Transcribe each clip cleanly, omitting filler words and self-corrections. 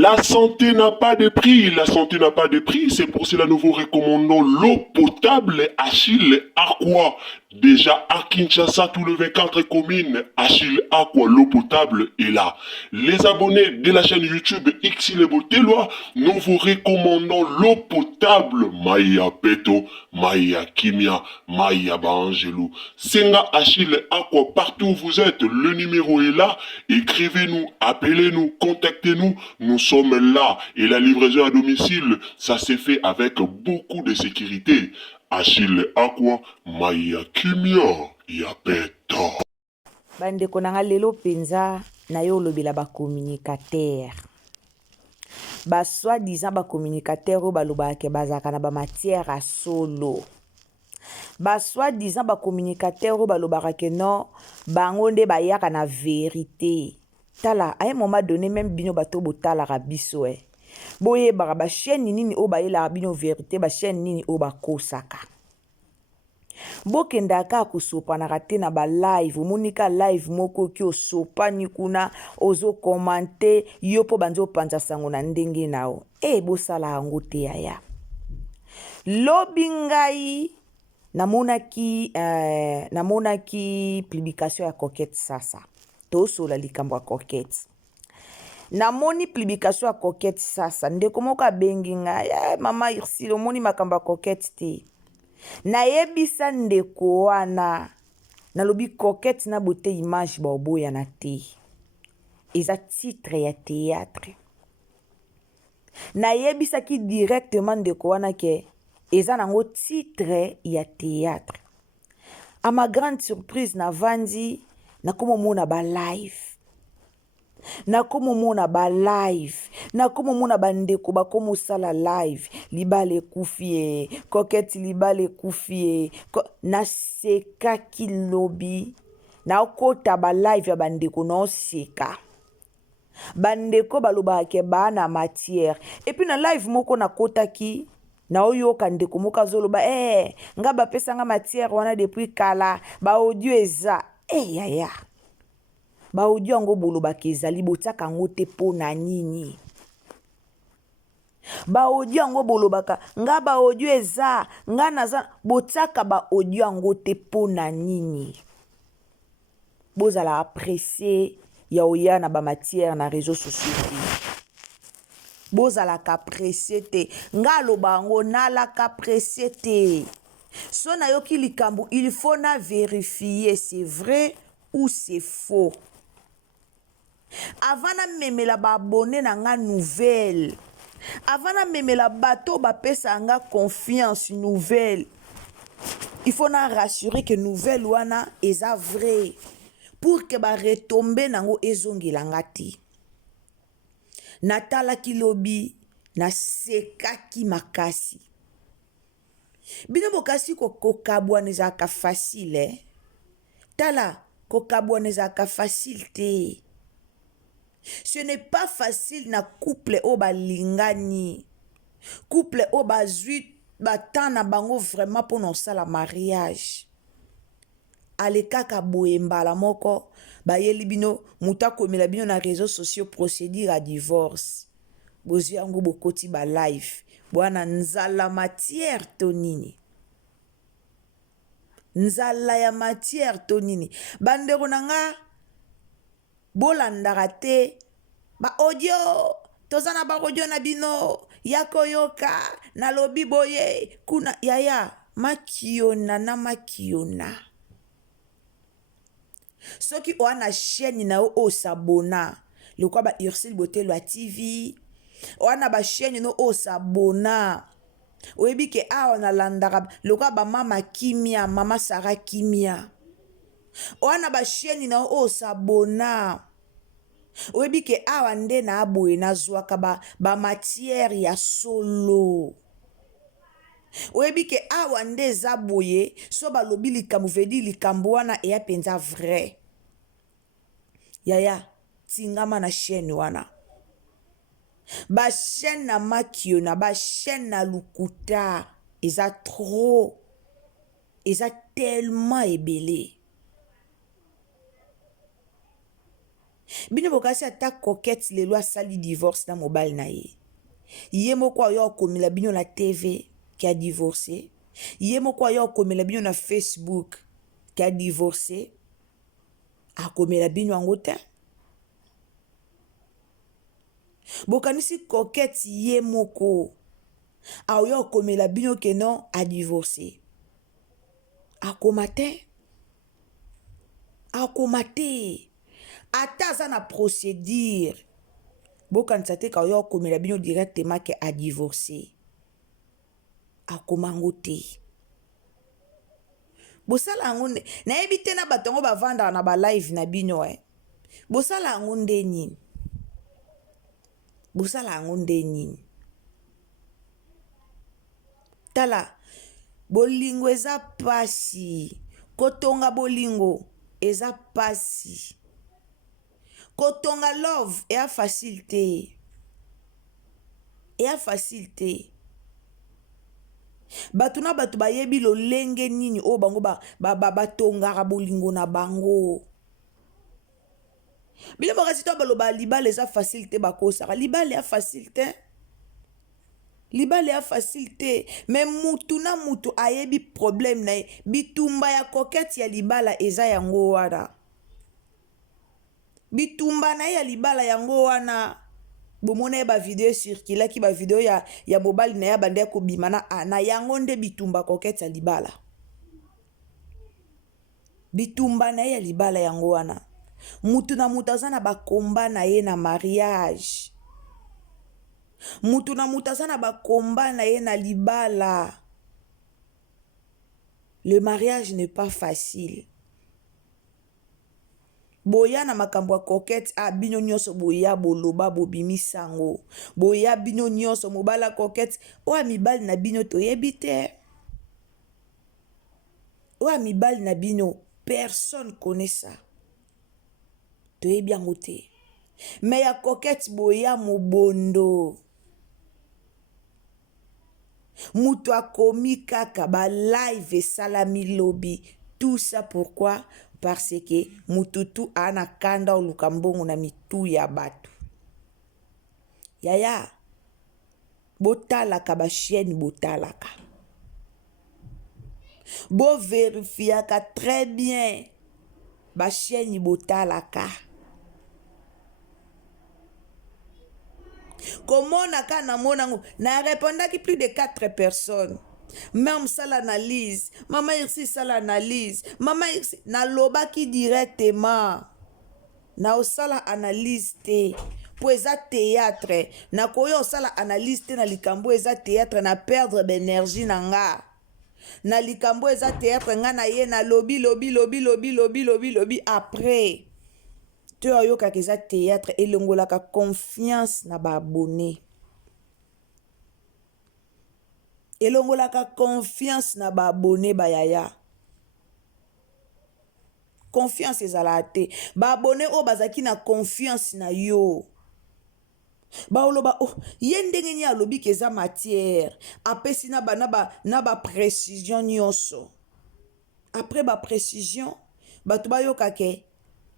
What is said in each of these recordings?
La santé n'a pas de prix, la santé n'a pas de prix, c'est pour cela que nous vous recommandons l'eau potable Achille Aqua. Déjà à Kinshasa, tous les 24 communes, Achille Aqua, l'eau potable est là. Les abonnés de la chaîne YouTube Xile Botelwa, nous vous recommandons l'eau potable Maya Peto, Maya Kimia, Maya Bangelou. Senga Achille Aqua, partout où vous êtes, le numéro est là. Écrivez-nous, appelez-nous, contactez-nous. Nous sommes là. Et la livraison à domicile, ça s'est fait avec beaucoup de sécurité. Achille Aqua, Maya Kimia, Yapeto. Bandeko nanga lelo penza na yo lobela ba communicateur. Ba soi-disant ba communicateur o baloba ke bazaka na ba matière à solo. Ba soi-disant ba communicateur o baloba ke non bango nde bayaka na vérité. Tala à un moment donné même bino bato botala rabiso boye ba chaîne nini o bayela bino vérité ba chaîne nini o bakosaka. Bokendaka kusopanaka te na ba live monika live moko ki osopani kuna ozo komante yo po banzo panza sango na ndenge nao bosala yango te yaya lobi ngai namonaki publication ya Coquette sasa tosola likambo ya Coquette namoni publication ya Coquette sasa ndeko moko abengi ngai mama Ursule omoni makambo ya Coquette te nayebisa ndeko wana nalobi Coquette na bote image baoboya na te eza titre ya théâtre nayebisaki directement ndeko wana ke eza nango titre ya théâtre à ma grande surprise navandi nakomomona ba live nakomomona ba live nakomomona bandeko bakomosala live libala ekufi Coquette libala ekufi nasekaki lobi naokota ba live ya bandeko naoseka bandeko balobaka ke bana matière et puis na live moko nakotaki naoyoka ndeko moko azoloba nga bapesanga matière wana depuis kala ba audio eza yaya ba audio yango bolobaka ezali botiaka yango te mpo na nini ba audio yango bolobaka nga ba audio eza nga naza botiaka ba audio yango te mpo na nini bozala apprécier ya oya na ba matière na réseaux sociaux te bozalaka apprécier te nga loba yango nalaka apprécier te so nayoki likambo il faut na vérifier c'est vrai ou c'est faux avant na memela ba abonné na nga nouvelle avant na memela bato bapesa nga confiance nouvelle il faut na rassurer que nouvelle wana eza vrai pour que ba retomber nango ezongela nga te natalaki lobi nasekaki makasi bino bokasi kokabwana ezalaka facile tala kokabwana ezalaka facile te. Ce n'est pas facile na couple o balingani. Couple o bazui batana bango vraiment pour non sala mariage. Alekaka boye mbala moko bayeli bino mutako mela bino na réseaux sociaux procédure à divorce. Bozi yango bokoti ba live. Bwana nzala matière tonini. Nzala ya matière tonini. Bandero nanga bolandaka te ba audio tozana ba audio na bino yakoyoka na lobi boye kuna yaya makiona na makiona soki oana chaîne na o s'abona lokwa ba Ursule Botelwa TV oana ba chaîne no o s'abona oyebi ke awa na landaka lokwa ba mama Kimia mama Sarah Kimia oana ba chaîne na o s'abona oyebi ke awa nde na aboye nazwaka ba matière ya solo oyebi ke awa nde za boye so balobi likambo vedi likambo wana eya penza vrai yaya tingama na chaîne wana ba chaîne na makiona ba chaîne na lukuta eza trop eza tellement ebele bino bokasi ata coquette lelo asali divorce na mobali na ye. Ye moko ayo akomela bino na TV qui a divorcé. Ye moko ayo akomela bino na Facebook qui a divorcé. Akomela bino yango te. Bokanisi coquette ye moko ayo akomela bino ke non a divorcé. Akoma te. Akoma te. Ata aza na procédure. Bokanisa te ka oyo akomela bino directement ke a divorcé. Akoma ngo te. Bosala yango nde. Nayebi te na bato yango bavanda na ba live na bino Bosala yango nde nini. Bosala yango nde nini. Tala. Bolingo eza pasi. Kotonga bolingo eza pasi. Kotonga love ea facile te. Ea facile te. Batu na batu bayebi lolenge nini o bango batongaka bolingo na bango. Bile bokasi to baloba libala eza facile te bakosaka. Libala ea facile te. Libala ea facile te. Mais mutu na mutu ayebi problème na ye. Bitumba ya coquette ya libala eza yango wana. Bitumba na ya libala yango wana. Bomona ba video circula ki ba video ya mobali na ya bande ko bimana na yango nde bitumba coquette ya libala. Bitumba na ya libala yango wana. Mutu na mutu aza na bakomba na ye na mariage. Mutu na mutu aza na bakomba na ye na libala. Le mariage n'est pas facile. Boya na makambo ya coquette bino nyonso boya boloba bobimi sango. Boya bino nyonso mobala coquette oya mibali na bino toyebi te. Oya mibali na bino personne connaît ça. Toyebi yango te. Mais ya coquette boya mobondo. Mutu akomi kaka ba live salami lobby. Tout ça pourquoi? Parce que mututu ana kanda oluka mbongo na mitu ya batu. Yaya, botalaka ba chienne botalaka. Bo vérifiaka très bien ba chienne botalaka. Comment na monango na répondaki plus de 4 personnes. Même ça l'analyse. Maman ici ça l'analyse. Maman ici na lobaki directement. Na osala analyse te. Po eza théâtre. Na koyo osala analyse te na likambo eza théâtre na perdre d'énergie na nga. Na likambo eza théâtre nga na ye na lobby après. Tu ayoka eza théâtre elongolaka confiance na ba abonné. Elongolaka confiance na ba abonné ba yaya. Confiance ezala te. Ba abonné o bazaki na confiance na yo. Ba oloba ye ndenge ni alobi keza matière. Apesi na ba précision nyonso. Après ba précision, batu ba yoka ke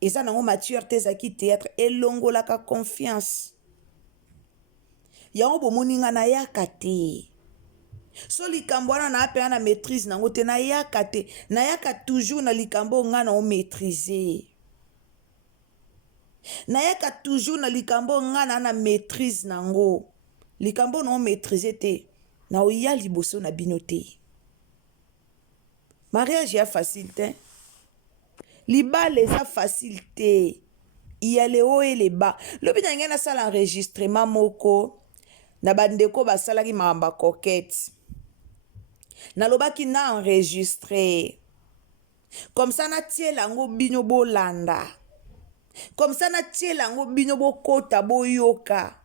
eza nango matière te zaki théâtre elongolaka confiance. Yango bomoninga na yaka te. So likambo wana na ape na maîtrise nango te na yaka te. Na yaka toujours na likambo nga na o maîtriser. Na yaka toujours na likambo nga na maîtrise nango. Likambo na o maîtriser te. Na oya liboso na bino te. Mariage ya facile te. Libala eza facile te. Il y a les hauts et les bas. Lobi na ngena sala enregistrement moko. Na bandeko basalaki mamba coquette. Na lobaki na enregistré. Comme ça na tie lango bino bolanda. Comme ça na tie lango bino bokota boyoka.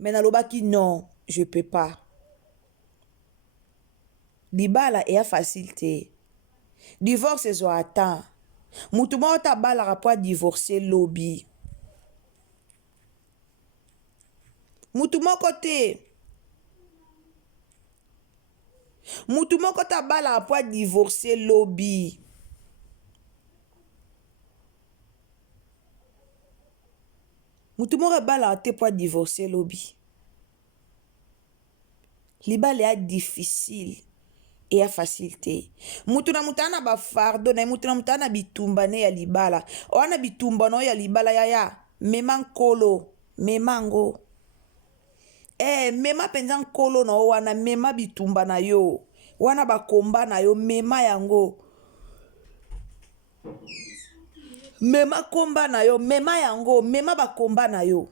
Mais na lobaki non, je peux pas. Libala est facile te. Divorce ezo attend. Mutu mo ta bala rapport divorcer lobby. Mutu mo côté. Mutu mo ta bala rapport divorcer lobby. mutu moko ebala te po divorcer lobi. Libala ya difficile et ya facilité. Mutu na mutu ana ba fardo na mutu na mutu ana bitumba ne ya libala. O ana bitumba no ya libala ya mema nkolo, mema ngo. Mema penza nkolo na wana mema bitumba na yo. Wana bakomba na yo mema yango. Mema komba na yo, mema yango, mema bakomba na yo.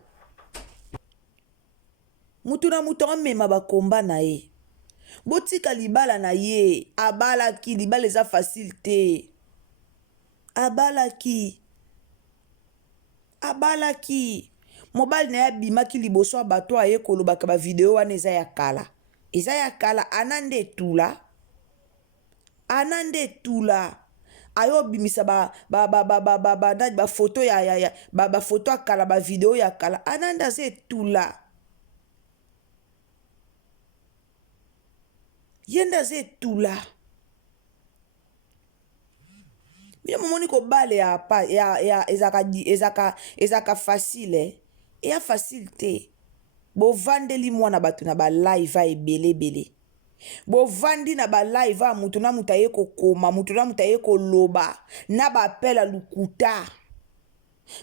Mutu na mutu mema bakomba na ye. Botika libala na ye, abalaki libala eza facile te. Abalaki. Mobile na ya bimaki liboso bato aye kolobaka ba video wana eza ya kala. Eza ya kala anande tula. Ayo bimisa ba photo ba photo akala ba video ya kala ananda ze tula. Yenda ze tula. Mimi momoni ko bale ya ezaka facile ya facile te. Bo vandeli mwana batu na ba live ebele. Bo vandi na ba live mutu na mutu aye kokoma, mutu na mutu aye koloba, na ba pela lukuta,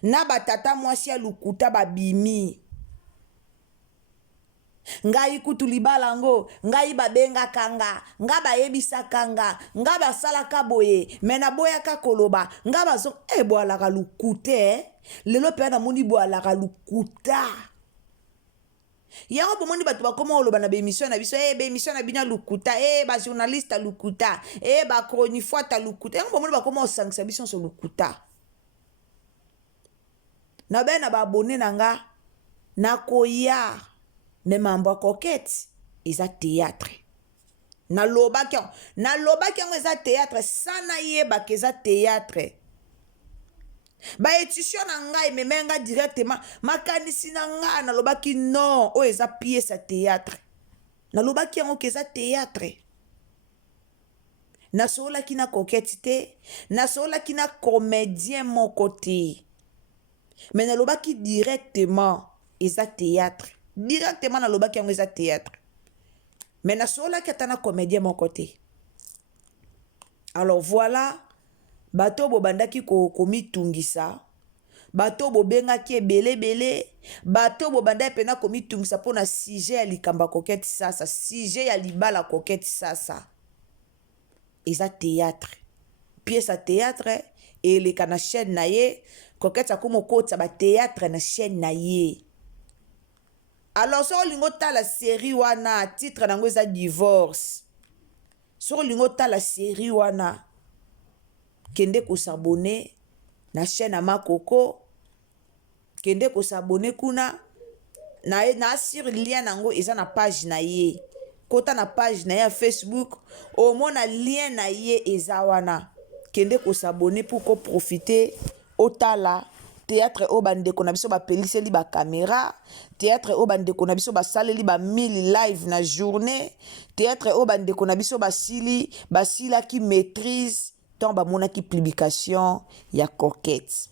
na ba tata mwasi ya lukuta babimi. Ngai kutu libala ngo, ngai babenga kanga, nga bayebisa kanga, nga basalaka boye, mena boya ka koloba, nga bazo bo alaka lukute, lelo pe na moni bo alaka lukuta. Yango pomoni batu bakoma oloba na bemission na biso bemission na bina lukuta ba journaliste lukuta ba chroniqueur lukuta yango pomoni bakoma osangisa biso so lukuta na bena ba abonné nanga na koya me mambo coquette eza théâtre na loba kyango eza théâtre sana yeba ke eza théâtre. Ba étudiant na ngai memenga directement makanisi na ngai na lobaki non o eza pièce à théâtre na lobaki yango ke eza théâtre na sola kina coquette te na sola kina comédien moko te mais na lobaki directement eza théâtre directement na lobaki yango eza théâtre mais na sola ki atana comédien moko te. Alors voilà bato bobandaki komitungisa, bato bobengaki ebele, bato bobanda pena komitungisa pona sujet ya likamba coquette sasa, sujet ya libala coquette sasa. Eza théâtre. Pièce à théâtre et les kana chaîne na ye, coquette sa komo kota ba théâtre na chaîne na ye. Alors so lingo ta la série wana titre nango eza divorce. So lingo ta la série wana kende ko s'abonner na chaîne Makoko, kende ko s'abonner kuna na sur lien nango eza na page na ye, kota na page na ye Facebook au mona lien na ye eza wana, kende ko s'abonner pour ko profiter otala théâtre o bande ko na biso ba peliseli ba caméra, théâtre o bande ko na biso ba saleli ba 1000 live na journée, théâtre o bande ko na biso ba sila qui maîtrise tant ba mona ki publication ya coquette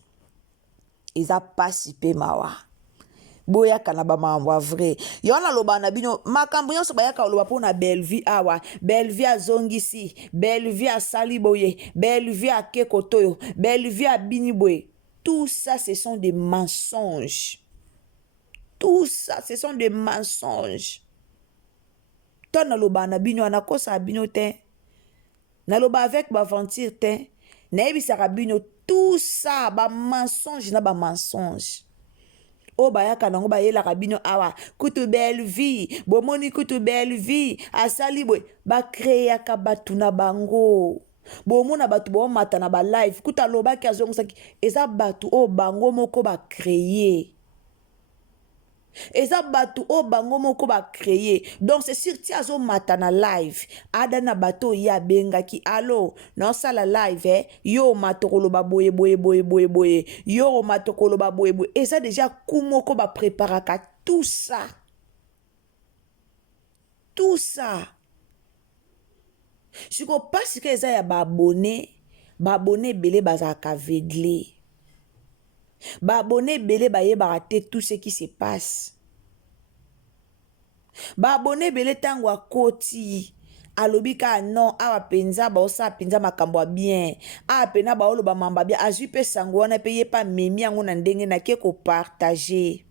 eza pasi pe mawa boya kana ba mambo vrai yona loba na bino makambo nyonso bayaka loba pona Bellevue awa Bellevue azongisi Bellevue asali boye Bellevue akekotoyo Bellevue abini boye. Tout ça ce sont des mensonges, tout ça ce sont des mensonges. Tona loba na bino anakosa bino te na loba avec ba aventure te na ebisaka bino tout ça ba mensonge na ba mensonge o bayaka nango bayelaka bino awa kutu Bellevue bomoni kutu Bellevue asali boy ba créaka batu na bango bomona batu bomata na ba live kuta lobaki azongusaki eza batu o bango moko ba créer. Eza batu o bango moko ba créer. Donc c'est sûr ti azo matana live adana bato ya bengaki allo non ça la live yo matokolo ba boye yo matokolo ba boye eza déjà kumoko ba préparaka tout ça siko parce que eza ya ba abonné belé bazaka aveuglé Ba abonné belé baye barate tout ce qui se passe. Ba abonné belé tango a koti. Alobi ka non awa penza ba osa penza makambo bien. A pena ba olo ba mamba bien. Azui pe sango wana pe ye pa memi yango na ndenge na ke ko partager.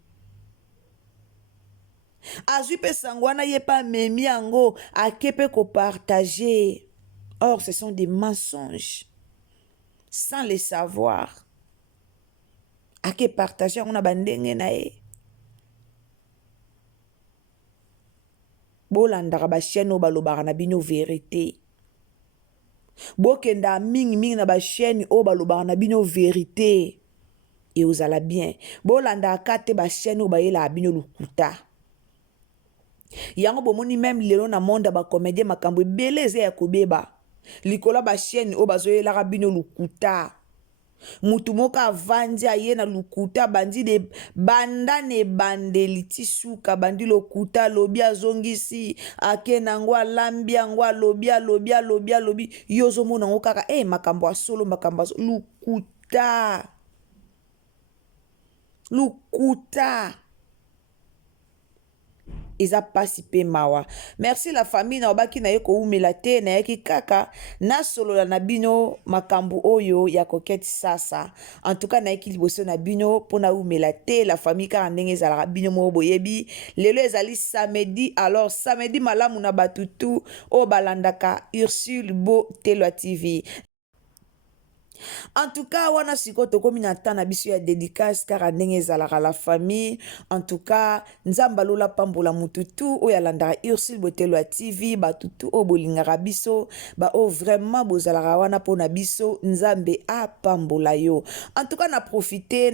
Azui pe sango wana ye pa memi yango a ke pe ko partager. Or ce sont des mensonges. Sans le savoir. A ke partager yango na bandenge na ye. Bolandaka ba chaîne o balobaka na bino vérité. Bokenda mingi na ba chaîne o balobaka na bino vérité. Et ozala bien. Bolandaka te ba chaîne o bayela bino lukuta. Yango bomoni même lelo na monde ba comédien makambo beleze ya kobeba. Likola ba chaîne o bazoyela bino lukuta. Mutu moko avandi aye na lukuta bandi de banda ne bandeli tisuka bandi lokuta lobi azongisi ake nango alambi yango alobi yozo mona ngo kaka makambo asolo makambo lukuta Eza pasi pe mawa. Merci la famille na obaki na ye ko umela te na yaki kaka na solo na bino makambu oyo ya koketi sasa. En tout cas na yaki liboso na bino pona umela te la famille ka ndenge ezalaka bino mo boyebi. Lelo ezali samedi, alors samedi malamu na batutu o balandaka Ursule Bo Telwa TV. En tout cas, wana siko tokomi na temps na biso ya dédicace car ndenge ezalaka la famille. En tout cas, nzamba lola pambola mututu o yalandaka Ursule Bo Telwa TV batutu o bolingaka biso ba o vraiment bozalaka wana pona biso nzambe a pambola yo. En tout cas, na profiter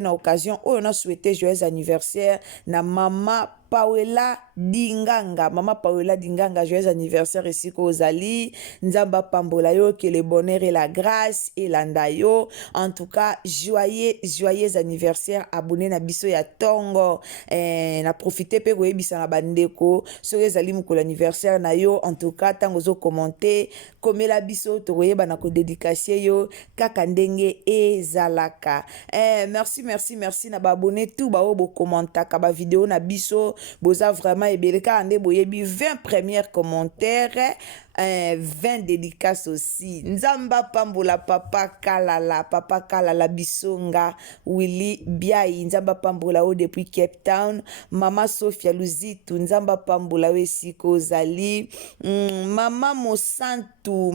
na occasion oyo na souhaiter joyeux anniversaire na mama Pawela Dinganga. Maman Pawela Dinganga, joyeux anniversaire ici Kozali. Nzamba pambola yo, que le bonheur et la grâce et l'andayo. En tout cas, joyeux anniversaire. Abonné na biso ya tongo. Na profité pe goye bisa na bandeko. Soye zali mukolo anniversaire na yo. En tout cas, tango zo commenter. Komela biso, togoye banako dédicace yo. Kaka ndenge ezalaka. Merci na ba abonné tout ba obo commentaka ba vidéo na biso. Boza vraiment ebeleka ande boyebi 20 premiers commentaires, 20 dédicaces aussi. Nzamba pambola papa kalala bisonga Willy Biai. Nzamba pambola o depuis Cape Town. Mama Sophia Luzitu. Nzamba pambola we siko zali. Mama Mosantu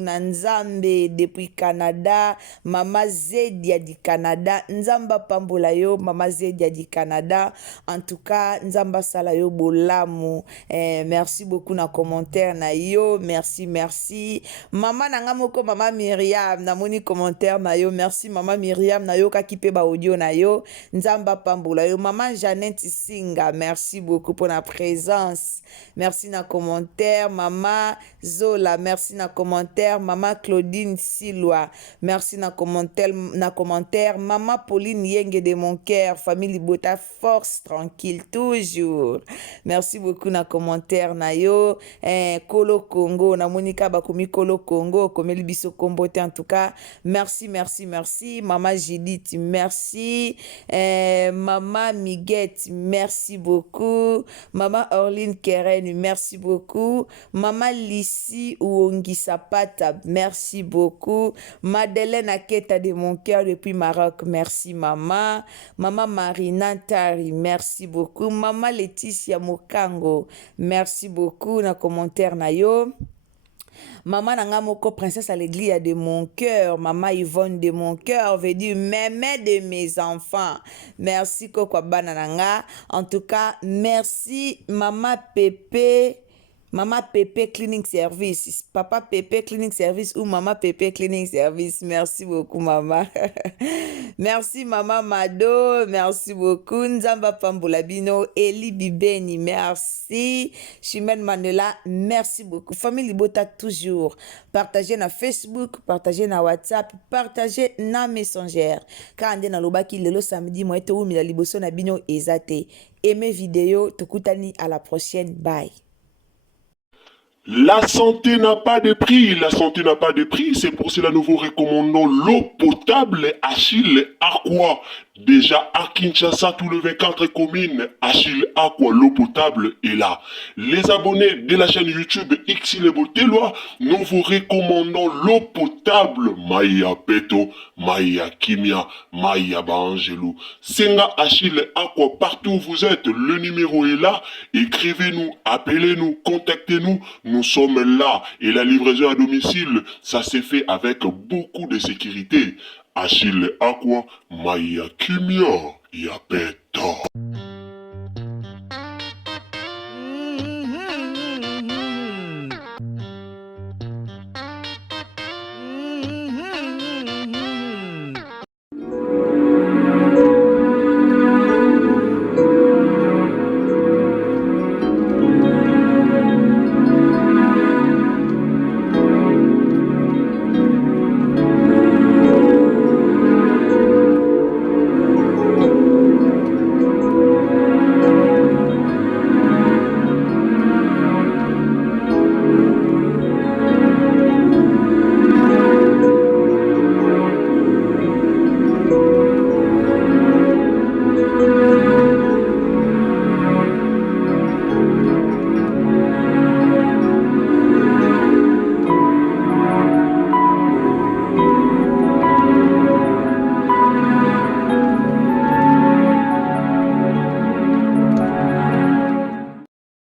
na Nzambe depuis Canada. Mama Zedia di Canada. Nzamba pambola yo Mama Zedia di Canada. En tout cas, Nzamba sala yo bolamu. Merci beaucoup na commentaire na yo. Merci. Mama nanga moko Mama Myriam na moni commentaire na yo. Merci Mama Myriam na yo kakipe ba audio na yo. Nzamba pambola yo. Mama Jeannette Singa, merci beaucoup pour la présence. Merci na commentaire. Mama Zola, merci na commentaire. Mama Claudine Silwa, merci na commentaire. Mama Pauline Yenge de mon cœur, famille Bota, force tranquille toujours. Merci beaucoup na commentaire na yo. Kolo Congo, na Monica Bakomi Kolo Congo, comme biso kombote en tout cas. Merci. Mama Judith, merci. Mama Miguette, merci beaucoup. Mama Orline Keren, merci beaucoup. Mama Lissi Ouongi Sapata, merci beaucoup. Madeleine Aketa de mon cœur depuis Maroc, merci maman. Mama Marina Tari, merci beaucoup. Mama Laetitia Mokango, merci beaucoup na commentaire na yo. Maman nanga moko princesse à l'église de mon cœur. Maman Yvonne de mon cœur veut dire mémé de mes enfants. Merci Koko Banananga. En tout cas, merci Maman Pépé. Maman Pépé Cleaning Service. Papa Pépé Cleaning Service ou Maman Pépé Cleaning Service. Merci beaucoup, maman. Merci, Maman Mado. Merci beaucoup. Nzamba Pambulabino. Eli Bibeni. Merci. Chimène Mandela. Merci beaucoup. Famille Libota, toujours. Partagez na Facebook, partagez na WhatsApp, partagez na Messenger. Car on a l'obaki le samedi, moi, et mi la liboso na bino ezate. Aimez vidéo. Tokutani à la prochaine. Bye. La santé n'a pas de prix, la santé n'a pas de prix, c'est pour cela nous vous recommandons l'eau potable Achille Aqua. Déjà à Kinshasa, tout le 24 communes, Achille Aqua, l'eau potable est là. Les abonnés de la chaîne YouTube Xilebo Teloa, nous vous recommandons l'eau potable Maya Peto, Maya Kimia, Maya Bangelou. Senga Achille Aqua, partout où vous êtes, le numéro est là. Écrivez-nous, appelez-nous, contactez-nous. Nous sommes là et la livraison à domicile, ça s'est fait avec beaucoup de sécurité. Achille Aqua, Maya Kimia, Yapeta.